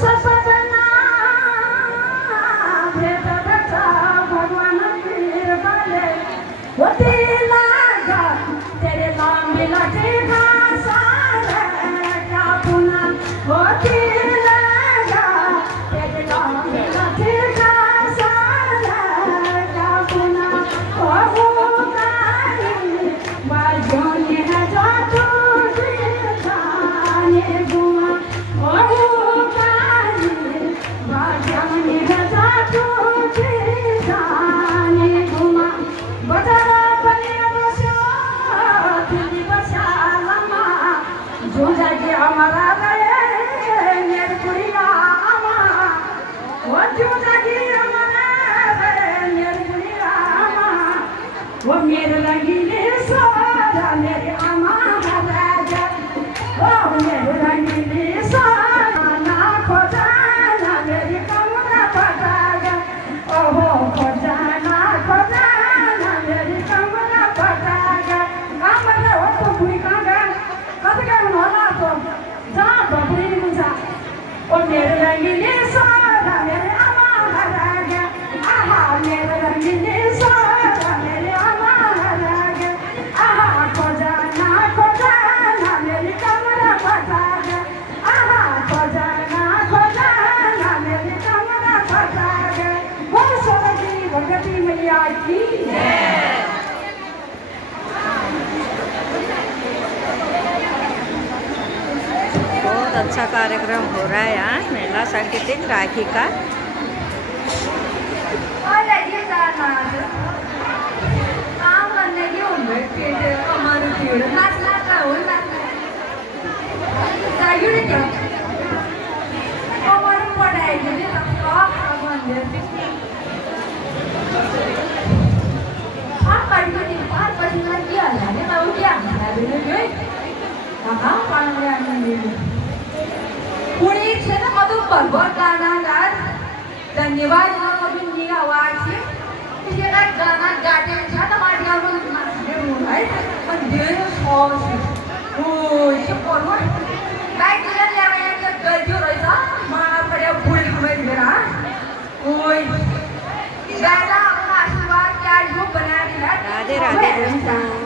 सपना भेटत भगवान कृपाले होती लागा तेरे लांबी लटी घासारे क्या पुना होती लागा तेरे लांबी लटी घासारे क्या पुना हो गाई बाजोनी है जो तुझे जाने गुआ हो गाई बाजोनी है जो तुझे जाने गुआ बजारा बनिया बसो दिल्ली बसा लम्मा जो जाके हमारा गए मेरे कुड़िया अम्मा वो जो जाके हमारा गए मेरे कुड़िया अम्मा वो मेरे लगी ने सोरा मेरे अम्मा राजा वो मेरे लगी ने सोरा ना खोजा ना मेरी कमरा पटागा ओहो खोजा ना मेरी कमरा पटागा कमरा हो तो बुरी कागा कत का होला तो जा बबरी मुझा ओ मेरे लगी ने सोरा मेरे अम्मा राजा आहा मेरे लगी ने सोरा मेरे अम्मा राजा आहा खोजा ना मेरी कमरा पटागा आहा खोजा ना मेरी कमरा पटागा वो सोची भगती मैया की बहुत अच्छा कार्यक्रम हो रहा है यहाँ मेला सांकेतिक राखी का। अरे ये जाना काम करने की उम्र के हमारे जीवन नाचना का हो नाचना चाहिए क्या हमारे पढ़ाई के लिए तब आप बंदे आप पढ़ने के बाद पढ़ना क्या है ना वो क्या है बिल्कुल हाँ पढ़ने आने में पुरी से ना मधुर पर्वत गाना गार धन्यवाद मधुर जी का आवाज से इसे का गाना गाते हैं साथ हमारे गाँव में नाचने मुझे मंदिर सॉस ओ इसे पर्वत लाइक करने ले आए हैं कि गलती हो रही था माना पड़े भूल हमें मेरा ओए गाना अपना आशीर्वाद क्या जो बना दिया राधे राधे दोस्तों।